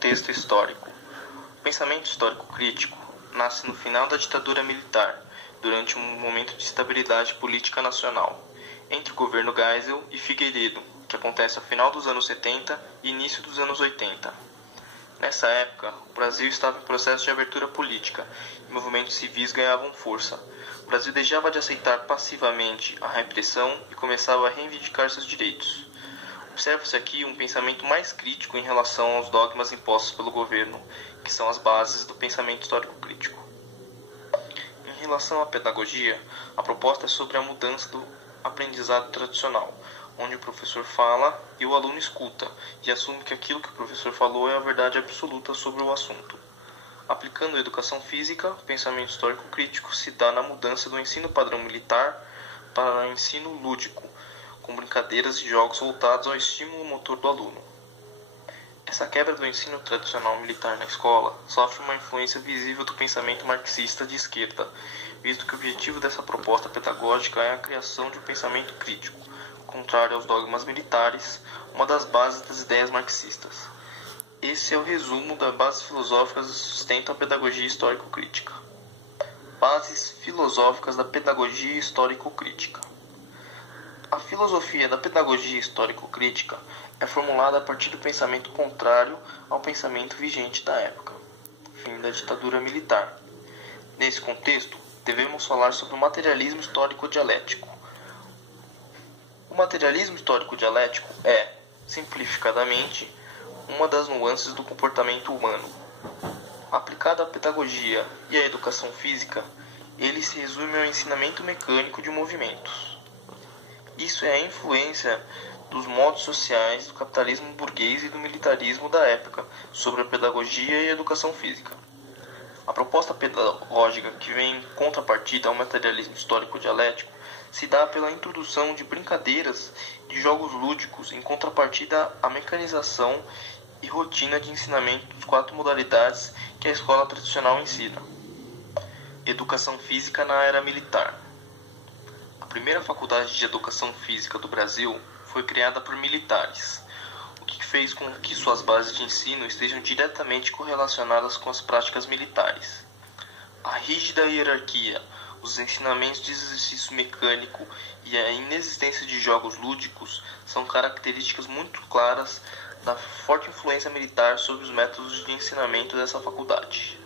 Contexto histórico. O pensamento histórico crítico nasce no final da ditadura militar, durante um momento de estabilidade política nacional, entre o governo Geisel e Figueiredo, que acontece ao final dos anos 70 e início dos anos 80. Nessa época, o Brasil estava em processo de abertura política e movimentos civis ganhavam força. O Brasil deixava de aceitar passivamente a repressão e começava a reivindicar seus direitos. Observa-se aqui um pensamento mais crítico em relação aos dogmas impostos pelo governo, que são as bases do pensamento histórico crítico. Em relação à pedagogia, a proposta é sobre a mudança do aprendizado tradicional, onde o professor fala e o aluno escuta, e assume que aquilo que o professor falou é a verdade absoluta sobre o assunto. Aplicando a educação física, o pensamento histórico crítico se dá na mudança do ensino padrão militar para o ensino lúdico, com brincadeiras e jogos voltados ao estímulo motor do aluno. Essa quebra do ensino tradicional militar na escola sofre uma influência visível do pensamento marxista de esquerda, visto que o objetivo dessa proposta pedagógica é a criação de um pensamento crítico, contrário aos dogmas militares, uma das bases das ideias marxistas. Esse é o resumo das bases filosóficas que sustentam a pedagogia histórico-crítica. Bases filosóficas da pedagogia histórico-crítica. A filosofia da pedagogia histórico-crítica é formulada a partir do pensamento contrário ao pensamento vigente da época, fim da ditadura militar. Nesse contexto, devemos falar sobre o materialismo histórico-dialético. O materialismo histórico-dialético é, simplificadamente, uma das nuances do comportamento humano. Aplicado à pedagogia e à educação física, ele se resume ao ensinamento mecânico de movimentos. Isso é a influência dos modos sociais do capitalismo burguês e do militarismo da época sobre a pedagogia e a educação física. A proposta pedagógica que vem em contrapartida ao materialismo histórico-dialético se dá pela introdução de brincadeiras de jogos lúdicos em contrapartida à mecanização e rotina de ensinamento das 4 modalidades que a escola tradicional ensina. Educação física na era militar. A primeira faculdade de educação física do Brasil foi criada por militares, o que fez com que suas bases de ensino estejam diretamente correlacionadas com as práticas militares. A rígida hierarquia, os ensinamentos de exercício mecânico e a inexistência de jogos lúdicos são características muito claras da forte influência militar sobre os métodos de ensinamento dessa faculdade.